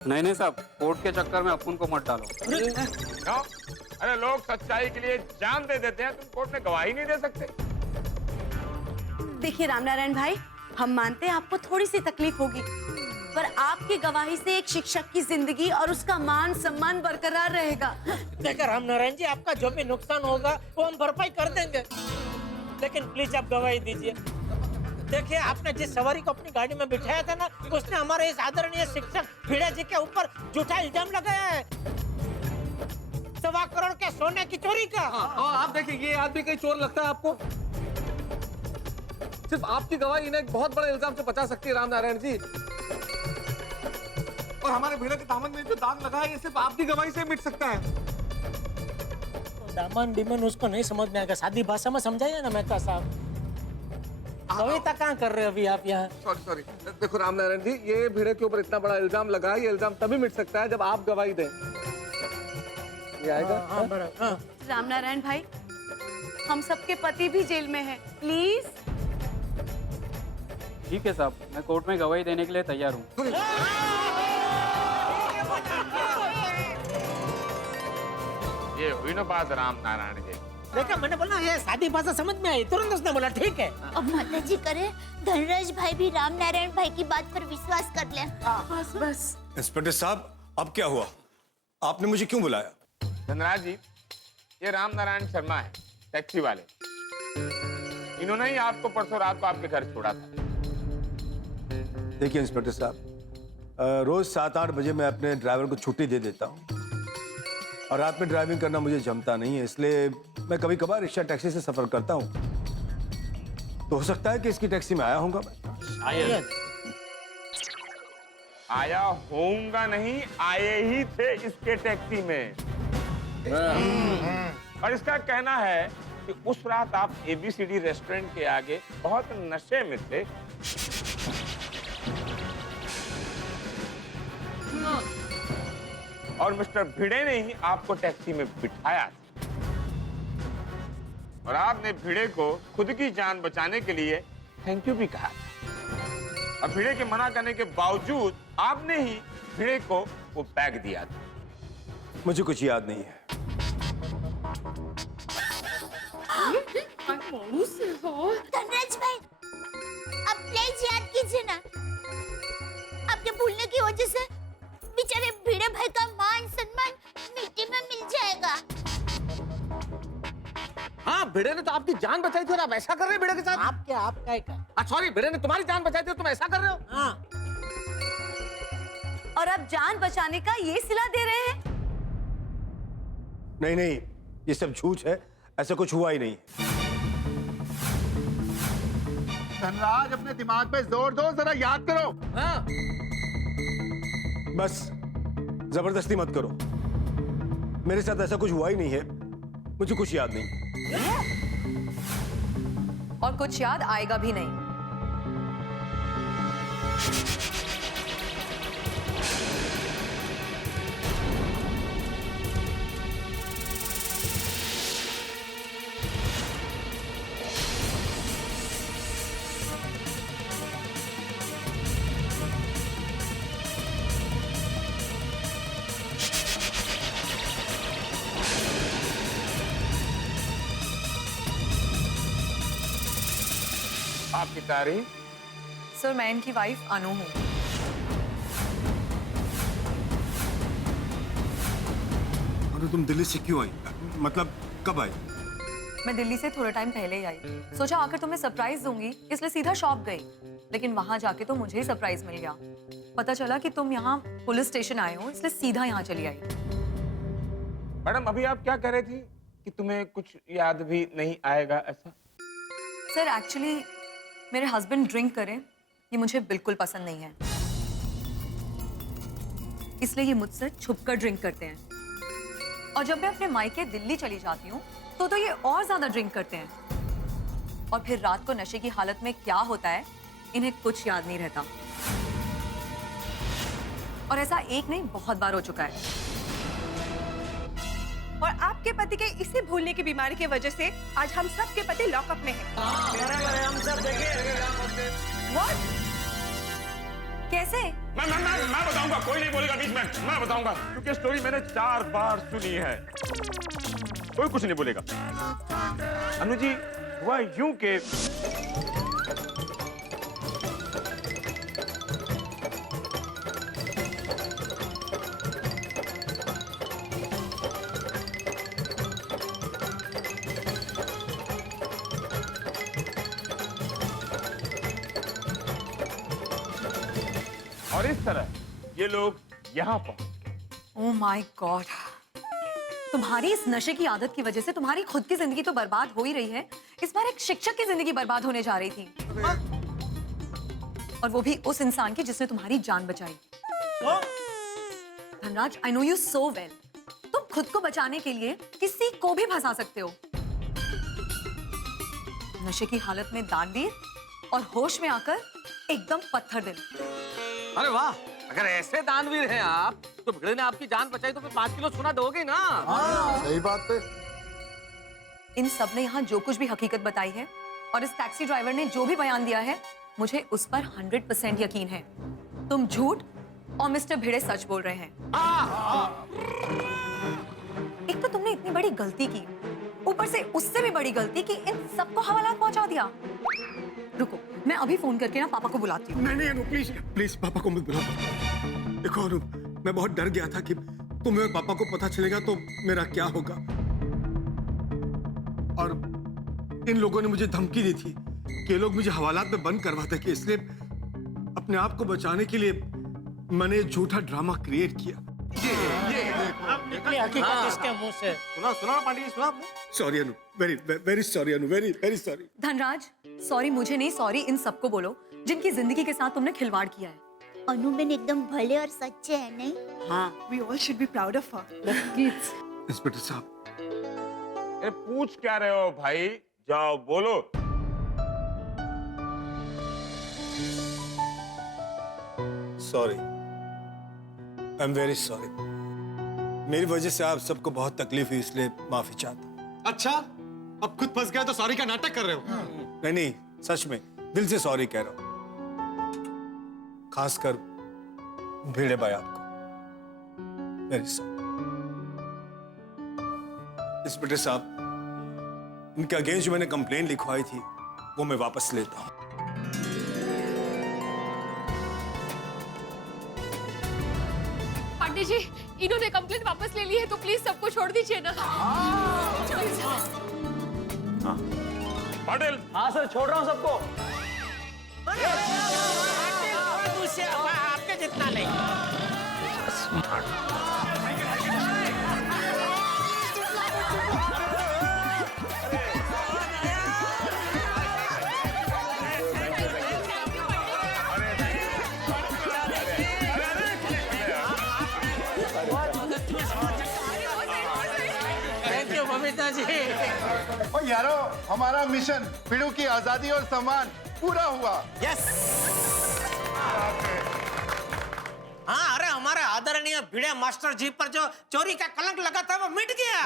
नहीं नहीं साहब, कोर्ट के चक्कर में अपन को मत डालो। क्यों? अरे लोग सच्चाई के लिए जान दे देते हैं, तुम कोर्ट में गवाही नहीं दे सकते? देखिए रामनारायण भाई, हम मानते हैं आपको थोड़ी सी तकलीफ होगी, पर आपकी गवाही से एक शिक्षक की जिंदगी और उसका मान सम्मान बरकरार रहेगा। देखिए रामनारायण जी, आपका जो भी नुकसान होगा वो हम भरपाई कर देंगे, लेकिन प्लीज आप गवाही दीजिए। देखिए, आपने जिस सवारी को अपनी गाड़ी में बिठाया था ना, उसने हमारे इस आदरणीय शिक्षक भिड़े जी के ऊपर झूठा इल्जाम लगाया है, 1.25 करोड़ के सोने की चोरी का। आप देखिए, ये आदमी कहीं चोर लगता है आपको? सिर्फ आपकी गवाही इन्हें एक बहुत बड़े इल्जाम से बचा सकती है रामनारायण जी। और हमारे भिड़े के दामन में जो दाग लगा है, ये सिर्फ आपकी गवाही से मिट सकता है। दामन डिमन उसको नहीं समझ में आएगा, सादी भाषा में समझाइए ना मेहता साहब। कविता कहाँ कर रहे हो अभी आप यहाँ? सॉरी, देखो रामनारायण जी, ये भिड़े के ऊपर इतना बड़ा इल्जाम लगा है, ये इल्जाम तभी मिट सकता है जब आप गवाही दें। ये आएगा? हाँ। रामनारायण भाई, हम सबके पति भी जेल में हैं, प्लीज। ठीक है साहब, मैं कोर्ट में गवाही देने के लिए तैयार हूँ। ये हुई ना बात रामनारायण जी। देखा, मैंने बोला ये सादी भाषा समझ में आई, तुरंत उसने बोला ठीक है। अब माता जी करे, धनराज भाई भी रामनारायण भाई की बात पर विश्वास कर ले। बस बस। इंस्पेक्टर साहब, अब क्या हुआ? आपने मुझे क्यों बुलाया? धनराज जी, ये रामनारायण शर्मा है, टैक्सी वाले। इन्होंने ही आपको परसों रात को आपके घर छोड़ा था। देखिए इंस्पेक्टर साहब, रोज 7-8 बजे मैं अपने ड्राइवर को छुट्टी दे देता हूँ, और रात में ड्राइविंग करना मुझे जमता नहीं है, इसलिए मैं कभी कभार रिक्शा टैक्सी से सफर करता हूँ। तो हो सकता है कि इसकी टैक्सी में आया होऊंगा मैं। आया होऊंगा नहीं, आए ही थे इसके टैक्सी में। और इसका कहना है कि उस रात आप एबीसीडी रेस्टोरेंट के आगे बहुत नशे में थे। और मिस्टर भिड़े ने ही आपको टैक्सी में बिठाया था। और आपने भिड़े को खुद की जान बचाने के लिए थैंक यू भी कहा था। और भिड़े के मना करने के बावजूद आपने ही भिड़े को वो बैग दिया था। मुझे कुछ याद नहीं है। धनराज भाई, अब प्लीज याद कीजिए ना, आपके भूलने की वजह से बेचारे भिड़े भाई का मान सम्मान मिट्टी में मिल जाएगा। हाँ, भिड़े ने तो आपकी जान बचाई थी और आप ऐसा कर रहे हैं भिड़े के साथ? आपका सॉरी, भिड़े ने तुम्हारी जान बचाई थी और तुम ऐसा कर रहे हो? हाँ। और अब जान बचाने का ये सिला दे रहे हैं? नहीं, ये सब झूठ है, ऐसा कुछ हुआ ही नहीं। धनराज, अपने दिमाग पे जोर दो, जरा याद करो। हाँ। बस जबरदस्ती मत करो, मेरे साथ ऐसा कुछ हुआ ही नहीं है, मुझे कुछ याद नहीं। और कुछ याद आएगा भी नहीं। आपकी तारीफ? सर, मैं इनकी वाइफ अनु हूँ। अरे तुम दिल्ली से क्यों आई? मतलब कब आई? मैं दिल्ली से थोड़ा टाइम पहले ही आई। सोचा आकर तुम्हें सरप्राइज दूंगी, इसलिए सीधा शॉप गई। लेकिन वहां जाके तो मुझे ही सरप्राइज मिल गया। पता चला कि तुम यहाँ पुलिस स्टेशन आए हो, इसलिए सीधा यहाँ चली आई। मैडम, अभी आप क्या कह रही थी कि तुम्हें कुछ याद भी नहीं आएगा, ऐसा? सर, एक्चुअली मेरे हस्बैंड ड्रिंक करें ये मुझे बिल्कुल पसंद नहीं है, इसलिए ये मुझसे छुपकर ड्रिंक करते हैं। और जब मैं अपने मायके दिल्ली चली जाती हूँ तो ये और ज्यादा ड्रिंक करते हैं। और फिर रात को नशे की हालत में क्या होता है, इन्हें कुछ याद नहीं रहता। और ऐसा एक नहीं, बहुत बार हो चुका है। और आपके पति के इसी भूलने की बीमारी की वजह से आज हम सब के पति लॉकअप में हैं। हम सब देखिए। What? कैसे? मैं बताऊंगा, कोई नहीं बोलेगा बीच में, मैं बताऊंगा, क्योंकि स्टोरी मैंने 4 बार सुनी है। कोई कुछ नहीं बोलेगा। अनु जी, हुआ यूं के और इस तरह ये लोग यहाँ पहुंच। ओह माय गॉड, तुम्हारी इस नशे की आदत की वजह से तुम्हारी खुद की जिंदगी तो बर्बाद हो ही रही है, इस बार एक शिक्षक की जिंदगी बर्बाद होने जा रही थी, और वो भी उस इंसान की जिसने तुम्हारी जान बचाई। Dhanraj, I know you so well, तुम खुद को बचाने के लिए किसी को भी फंसा सकते हो। नशे की हालत में दानवीर और होश में आकर एकदम पत्थर दिल। अरे वाह, अगर ऐसे दानवीर हैं आप, तो भिड़े ने आपकी जान बचाई तो फिर 5 किलो सोना दोगे ना? सही बात है। इन सब ने यहाँ जो कुछ भी हकीकत बताई है और इस टैक्सी ड्राइवर ने जो भी बयान दिया है, मुझे उस पर 100% यकीन है। तुम झूठ और मिस्टर भिड़े सच बोल रहे हैं। एक तो तुमने इतनी बड़ी गलती की, ऊपर से उससे भी बड़ी गलती कि इन सबको हवालात पहुंचा दिया। रुको, मैं अभी फोन करके ना पापा को बुलाती हूँ। नहीं अनु, प्लीज प्लीज पापा को मत बुलाओ। देखो अनु, मैं बहुत डर गया था कि तुम्हें और पापा को पता चलेगा तो मेरा क्या होगा, और इन लोगों ने मुझे धमकी दी थी कि ये लोग मुझे हवालात में बंद करवा देंगे, इसलिए अपने आप को बचाने के लिए मैंने ये झूठा ड्रामा क्रिएट किया। निकली हकीकत इसके मुंह से। सुना पांडे जी, सुना आपने? Sorry Anu, very very sorry Anu, very very sorry. Dhanraj, sorry मुझे नहीं, सॉरी इन सबको बोलो जिनकी जिंदगी के साथ तुमने खिलवाड़ किया है। अनु बेन एकदम भले और सच्चे हैं, नहीं? हाँ, We all should be proud of her. Inspector साहब, अरे पूछ क्या रहे हो भाई, जाओ बोलो। Sorry, I am very sorry. मेरी वजह से आप सबको बहुत तकलीफ हुई, इसलिए माफी चाहता हूँ। अच्छा, अब खुद फंस गया तो सॉरी का नाटक कर रहे हो? नहीं, सच में दिल से सॉरी कह रहा हूँ, खासकर भिड़े भाई आपको। Very sorry. इंस्पेक्टर साहब, इनके अगेंस्ट जो मैंने कंप्लेन लिखवाई थी वो मैं वापस लेता हूँ। पांडे जी, इन्होंने कंप्लेंट वापस ले ली है, तो प्लीज सबको छोड़ दीजिए ना। पाटिल। हाँ सर, छोड़ रहा हूँ सबको। आपके जितना नहीं। Thank you Babita ji. और यारो, हमारा मिशन भिड़ू की आजादी और सम्मान पूरा हुआ। यस। हाँ, अरे हमारे आदरणीय भिड़े मास्टर जी पर जो चोरी का कलंक लगा था वो मिट गया।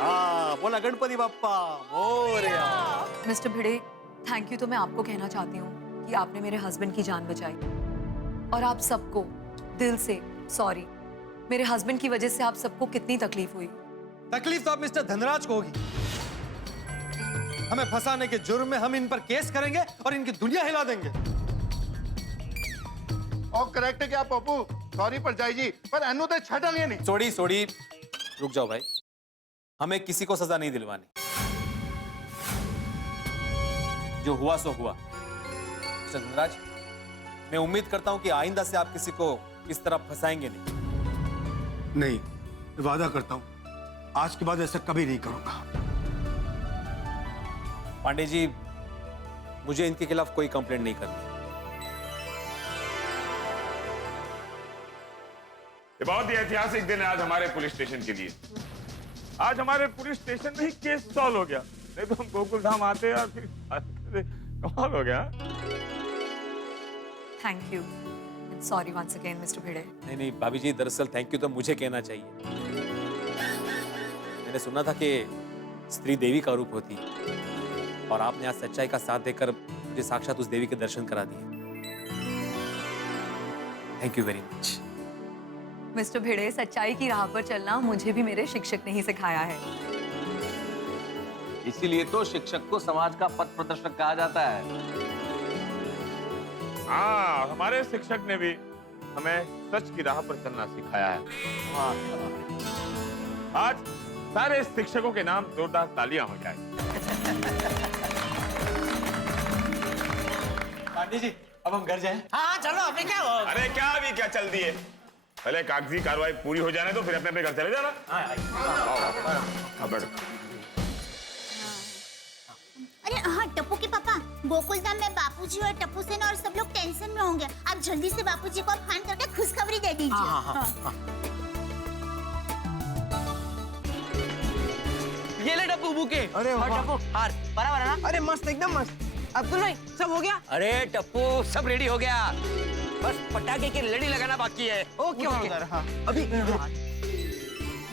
हाँ, बोला Ganpati Bappa Morya. Mister Bhide, thank you तो मैं आपको कहना चाहती हूँ कि आपने मेरे हस्बैंड की जान बचाई, और आप सबको दिल से सॉरी। मेरे हस्बैंड की वजह से आप सबको कितनी तकलीफ हुई। तकलीफ तो अब मिस्टर धनराज को होगी। हमें फंसाने के जुर्म में हम इन पर केस करेंगे और इनकी दुनिया हिला देंगे। और करेक्ट है क्या पप्पू? सॉरी पर जाई जी, पर अनु तो छटल नहीं। सोड़ी रुक जाओ भाई, हमें किसी को सजा नहीं दिलवानी। जो हुआ सो हुआ। मिस्टर धनराज, मैं उम्मीद करता हूं कि आइंदा से आप किसी को इस तरह फंसाएंगे नहीं, वादा करता हूँ आज के बाद ऐसा कभी नहीं करूंगा। पांडे जी, मुझे इनके खिलाफ कोई कंप्लेंट नहीं करनी। ये बहुत ही ऐतिहासिक दिन है आज हमारे पुलिस स्टेशन के लिए। आज हमारे पुलिस स्टेशन में ही केस सॉल्व हो गया, नहीं तो हम गोकुल धाम आते और फिर कमाल हो गया। Thank you, sorry once again mister Bhide. नहीं भाभी जी, दरअसल थैंक यू तो मुझे कहना चाहिए। मैंने सुना था कि स्त्री देवी का रूप होती है, और आपने आज सच्चाई का साथ देकर मुझे साक्षात उस देवी के दर्शन करा दिए। Thank you very much. Mister Bhide, सच्चाई की राह पर चलना मुझे भी मेरे शिक्षक ने ही सिखाया है। इसीलिए तो शिक्षक को समाज का पथ प्रदर्शक कहा जाता है। हाँ, हमारे शिक्षक ने भी हमें सच की राह पर चलना सिखाया है। आज सारे शिक्षकों के नाम जोरदार तालियां हो जाए। पांडे जी, अब हम घर जाएं? हाँ चलो, अभी क्या हो? अरे क्या अभी क्या चल दिए, पहले कागजी कार्रवाई पूरी हो जाने तो फिर अपने अपने घर चले जाना। आओ, बैठो। अरे हाँ टप्पू के पापा, गोकुलधाम में बापूजी और टप्पू सेन और सब लोग टेंशन में होंगे। आप जल्दी से बापूजी को फोन करके खुशखबरी दे दीजिए। ये ले टप्पू बुके। अरे और वाह। टप्पू हार बराबर है ना? अरे मस्त, एकदम मस्त। अब्दुल भाई, सब हो गया? अरे टप्पू, सब रेडी हो गया, बस पटाखे की लड़ी लगाना बाकी है। Okay okay. हाँ अभी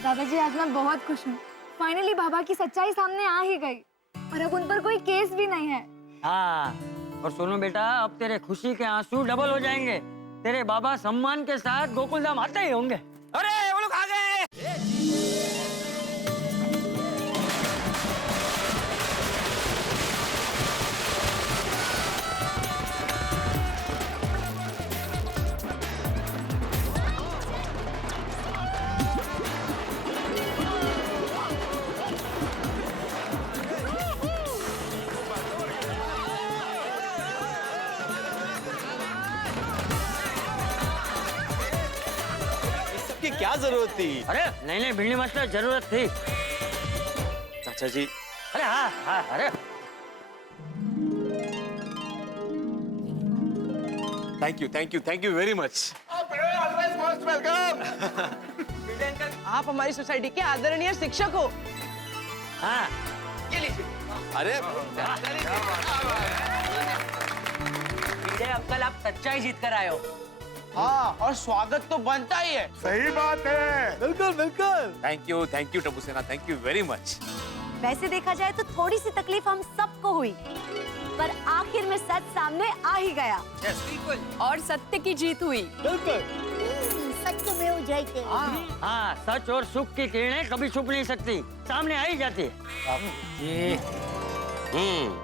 दादाजी, आज मैं बहुत खुश हूँ। फाइनली बाबा की सच्चाई सामने आ ही गई और अब उन पर कोई केस भी नहीं है। हाँ, और सुनो बेटा, अब तेरे खुशी के आंसू डबल हो जाएंगे। तेरे बाबा सम्मान के साथ गोकुलधाम आते ही होंगे। अरे वो लोग आ गए। इसकी क्या जरूरत थी? अरे नहीं नहीं, भिड़नी मास्टर, जरूरत थी। चाचा जी, अरे हाँ हाँ, अरे थैंक यू वेरी मच। आप हमारी सोसाइटी के आदरणीय शिक्षक हो। हाँ, अरे ये अंकल, आप सच्चाई जीत कर आए हो। हाँ, और स्वागत तो बनता ही है। सही बात है। बिल्कुल बिल्कुल। थैंक यू टप्पू सेना, थैंक यू वेरी मच। वैसे देखा जाए तो थोड़ी सी तकलीफ हम सबको हुई, पर आखिर में सच सामने आ ही गया। और सत्य की जीत हुई। बिल्कुल। सत्य में हो जाए। हाँ, सच और सुख की किरणें कभी छुप नहीं सकती, सामने आ ही जाती है।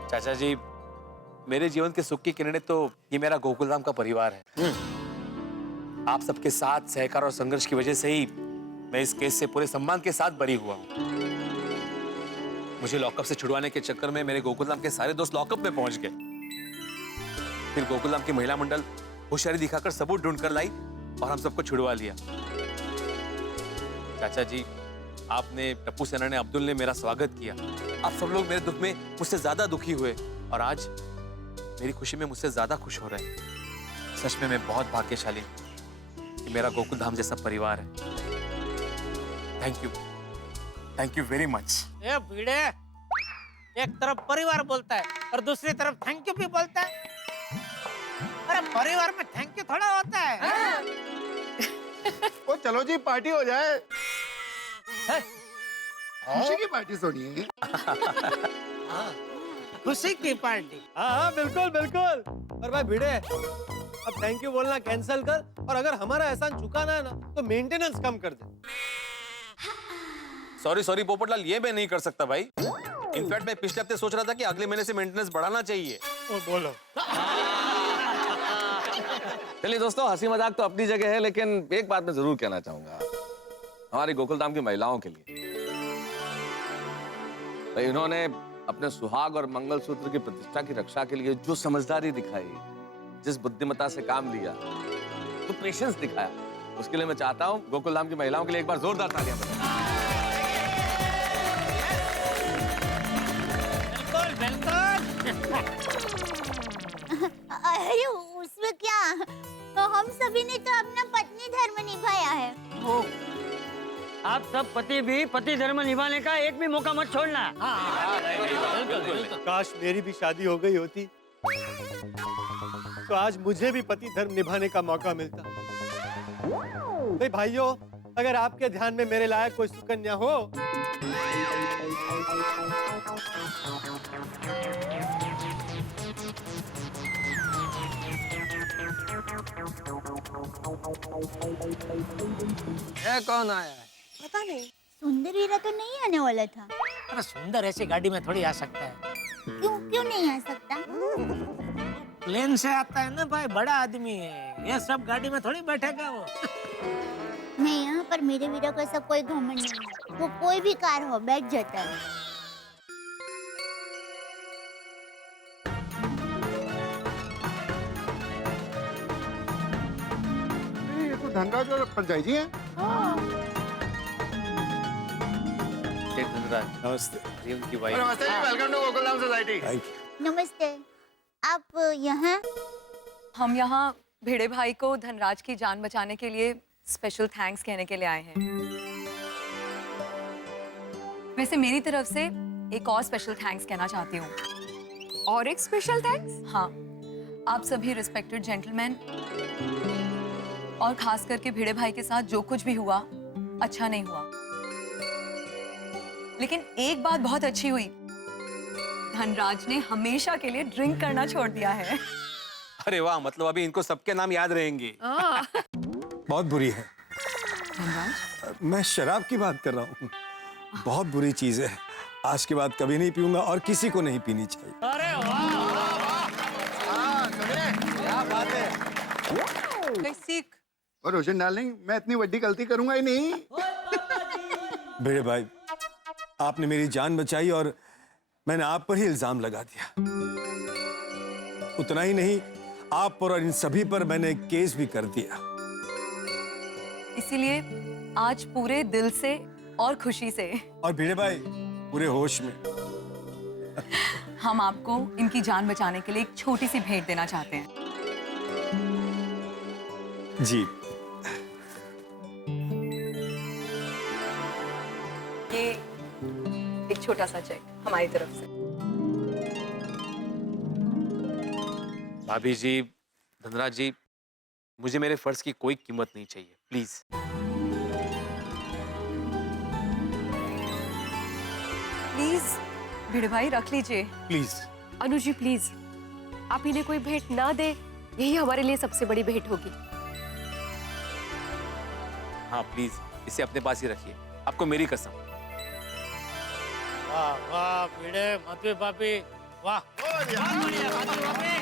चाचा जी, मेरे जीवन के सुख की किरणें तो ये मेरा गोकुलधाम का परिवार है। आप सबके साथ सहकार और संघर्ष की वजह से ही मैं इस केस से पूरे सम्मान के साथ बरी हुआ हूँ। मुझे लॉकअप से छुड़वाने के चक्कर में मेरे गोकुलधाम के सारे दोस्त लॉकअप में पहुंच गए। फिर गोकुलधाम की महिला मंडल होशियारी दिखाकर सबूत ढूंढ कर लाई और हम सबको छुड़वा लिया। चाचा जी, आपने, टप्पू सेना ने, अब्दुल ने मेरा स्वागत किया। आप सब लोग मेरे दुख में मुझसे ज्यादा दुखी हुए और आज मेरी खुशी में मुझसे ज्यादा खुश हो रहे हैं। सच में मैं बहुत भाग्यशाली हूँ कि मेरा गोकुलधाम जैसा परिवार है। Thank you very much. ये भिड़े, एक तरफ परिवार बोलता है और दूसरी तरफ थैंक यू भी बोलता है। अरे परिवार में थैंक यू थोड़ा होता है। ओ चलो जी, पार्टी हो जाए। खुशी की पार्टी सुनिए। खुशी की पार्टी। हाँ हाँ, बिल्कुल बिल्कुल। और भाई भिड़े, अब थैंक यू बोलना कैंसिल कर, और अगर हमारा एहसान चुकाना है ना तो मेंटेनेंस कम कर दे। सॉरी पोपटलाल, ये मैं नहीं कर सकता भाई। इनफैक्ट मैं पिछले हफ्ते सोच रहा था कि अगले महीने से मेंटेनेंस बढ़ाना चाहिए। बोलो। चलिए दोस्तों, हंसी मजाक तो अपनी जगह है, लेकिन एक बात मैं जरूर कहना चाहूंगा हमारी गोकुलधाम की महिलाओं के लिए। भाई, इन्होंने अपने सुहाग और मंगलसूत्र की प्रतिष्ठा की रक्षा के लिए जो समझदारी दिखाई, जिस बुद्धिमत्ता से काम लिया, जो पेशेंस दिखाया, उसके लिए मैं चाहता हूँ गोकुलधाम की महिलाओं के लिए एक बार जोरदार तालियां बजाएं। अरे उसमें क्या, तो हम सभी ने तो अपना पत्नी धर्म निभाया है। आप सब पति भी पति धर्म निभाने का एक भी मौका मत छोड़ना। काश मेरी भी शादी हो गई होती तो आज मुझे भी पति धर्म निभाने का मौका मिलता। भाई भाइयों, अगर आपके ध्यान में मेरे लायक कोई सुकन्या हो ये कौन आया है? पता नहीं। सुंदर वीरा तो नहीं आने वाला था। अरे सुंदर ऐसी गाड़ी में थोड़ी आ सकता है। क्यों नहीं आ सकता? प्लेन से आता है ना भाई, बड़ा आदमी है, ये सब गाड़ी में थोड़ी बैठेगा वो। नहीं, यहाँ पर मेरे वीरा को ऐसा कोई घमंड नहीं है। वो कोई भी कार हो बैठ जाता है। ये तो धनराज और पंचायत जी हैं। धनराज नमस्ते। ये उनकी वाइफ। नमस्ते जी, welcome to Gokuldham society. Thank you. नमस्ते। आप यहाँ? हम यहाँ भिड़े भाई को धनराज की जान बचाने के लिए स्पेशल थैंक्स कहने के लिए आए हैं। वैसे मेरी तरफ से एक और स्पेशल थैंक्स कहना चाहती हूँ। और एक स्पेशल थैंक्स? हाँ, आप सभी रिस्पेक्टेड जेंटलमैन और खास करके भिड़े भाई के साथ जो कुछ भी हुआ अच्छा नहीं हुआ, लेकिन एक बात बहुत अच्छी हुई, धनराज ने हमेशा के लिए ड्रिंक करना छोड़ दिया है। अरे वाह, मतलब अभी इनको सबके नाम याद रहेंगे। बहुत बुरी है। धनराज, मैं शराब की बात कर रहा हूँ। बहुत बुरी चीज है। आज के बाद कभी नहीं पीऊंगा और किसी को नहीं पीनी चाहिए। अरे वाह, क्या बात है। सीख। और रोशन डार्लिंग, मैं इतनी बड़ी गलती करूंगा ही नहीं। भिड़े भाई, आपने मेरी जान बचाई और मैंने आप पर ही इल्जाम लगा दिया। उतना ही नहीं, आप पर और इन सभी पर मैंने केस भी कर दिया। इसीलिए आज पूरे दिल से और खुशी से और भिड़े भाई पूरे होश में हम आपको इनकी जान बचाने के लिए एक छोटी सी भेंट देना चाहते हैं। जी। ये एक छोटा सा चेक हमारी तरफ से। भाभी जी, धनराज जी, मुझे मेरे फर्ज की कोई कीमत नहीं चाहिए, प्लीज। प्लीज भिड़े भाई रख लीजिए। प्लीज। अनुज जी प्लीज, आप इन्हें कोई भेंट ना दे, यही हमारे लिए सबसे बड़ी भेंट होगी। हाँ प्लीज, इसे अपने पास ही रखिए, आपको मेरी कसम। वाह वाह भिड़े माधवी भाभी, वाह बहुत बढ़िया माधवी भाभी।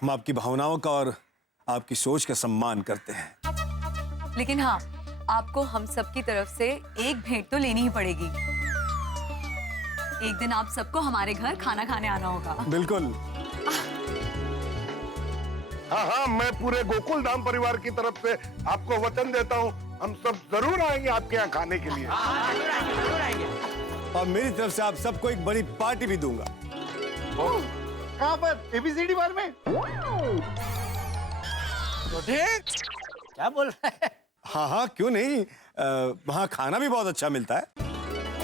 हम आपकी भावनाओं का और आपकी सोच का सम्मान करते हैं, लेकिन हाँ, आपको हम सब की तरफ से एक भेंट तो लेनी ही पड़ेगी। एक दिन आप सबको हमारे घर खाना खाने आना होगा। बिल्कुल। हाँ हाँ, मैं पूरे गोकुलधाम परिवार की तरफ से आपको वचन देता हूँ, हम सब जरूर आएंगे आपके यहाँ खाने के लिए। और मेरी तरफ से आप सबको एक बड़ी पार्टी भी दूंगा। कहाँ पर? ABCD बार में? तो ठीक, क्या बोल रहे हैं? हाँ हाँ, क्यों नहीं। वहाँ खाना भी बहुत अच्छा मिलता है।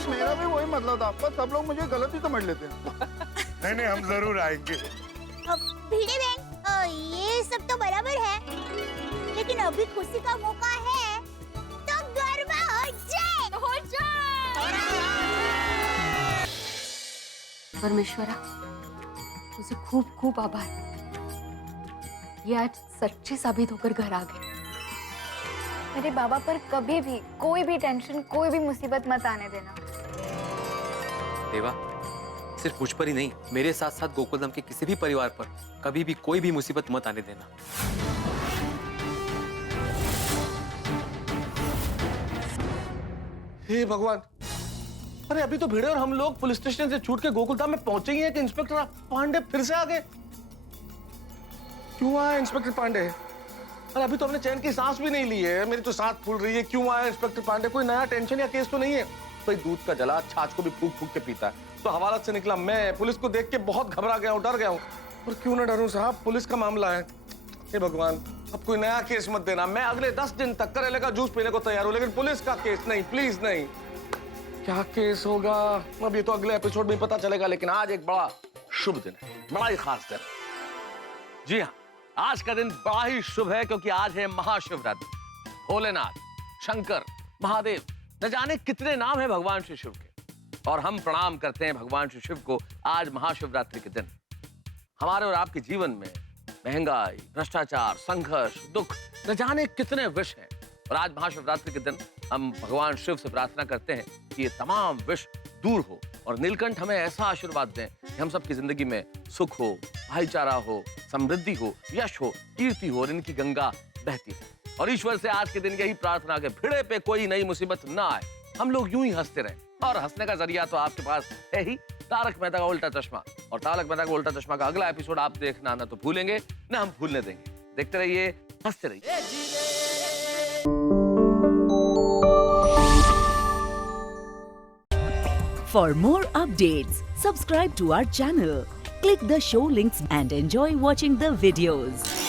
मेरा भी वही मतलब था, बस सब लोग मुझे गलत ही समझ लेते हैं। नहीं नहीं, हम जरूर आएंगे। भिड़े बहन, ये सब तो बराबर है, लेकिन अभी खुशी का मौका है, तो गरबा हो जाए। हो जाए। परमेश्वरा, तुझे खूब खूब आभार। ये आज सच्चे साबित होकर घर आ गए। मेरे बाबा पर कभी भी कोई भी टेंशन, कोई भी मुसीबत मत आने देना। देवा, सिर्फ मुझ पर ही नहीं, मेरे साथ साथ गोकुलधाम के किसी भी परिवार पर कभी भी कोई भी मुसीबत मत आने देना। हे भगवान, अरे अभी तो भिड़े और हम लोग पुलिस स्टेशन से छूट के गोकुलधाम में पहुंचे ही हैं कि इंस्पेक्टर पांडे फिर से आ गए। क्यों आया इंस्पेक्टर पांडे? अरे अभी तो हमने चैन की सांस भी नहीं ली है, मेरी तो सांस फूल रही है। क्यों आया इंस्पेक्टर पांडे? कोई नया टेंशन या केस तो नहीं है? भाई दूध का जला छाछ को भी फूक फूक के पीता है, तो हवालात से निकला मैं पुलिस को देख के बहुत घबरा गया हूँ, डर गया हूँ। और क्यों ना डरूं साहब, पुलिस का मामला है। हे भगवान, अब कोई नया केस मत देना। मैं अगले 10 दिन तक करेले का जूस पीने को तैयार हूँ, लेकिन पुलिस का केस नहीं, प्लीज नहीं। क्या केस होगा अब ये तो अगले एपिसोड में पता चलेगा, लेकिन आज एक बड़ा शुभ दिन है, बड़ा ही खास दिन। जी हाँ, आज का दिन बड़ा ही शुभ है क्योंकि आज है महाशिवरात्रि। भोलेनाथ, शंकर, महादेव, न जाने कितने नाम है भगवान श्री शिव के, और हम प्रणाम करते हैं भगवान श्री शिव को आज महाशिवरात्रि के दिन। हमारे और आपके जीवन में महंगाई, भ्रष्टाचार, संघर्ष, दुख, न जाने कितने विष हैं। और आज महाशिवरात्रि के दिन हम भगवान शिव से प्रार्थना करते हैं कि ये तमाम विष दूर हो और नीलकंठ हमें ऐसा आशीर्वाद दें कि हम सबकी जिंदगी में सुख हो, भाईचारा हो, समृद्धि हो, यश हो, कीर्ति हो और इनकी गंगा बहती रहे। और ईश्वर से आज के दिन यही प्रार्थना के भिड़े पे कोई नई मुसीबत ना आए, हम लोग यूं ही हंसते रहें। और हंसने का जरिया तो आपके पास है ही, तारक मेहता का उल्टा चश्मा। और तारक मेहता का उल्टा चश्मा का अगला एपिसोड आप देखना ना तो भूलेंगे ना हम भूलने देंगे। देखते रहिए, हंसते रहिए। For more updates, subscribe to our channel, click the show links and enjoy watching the videos.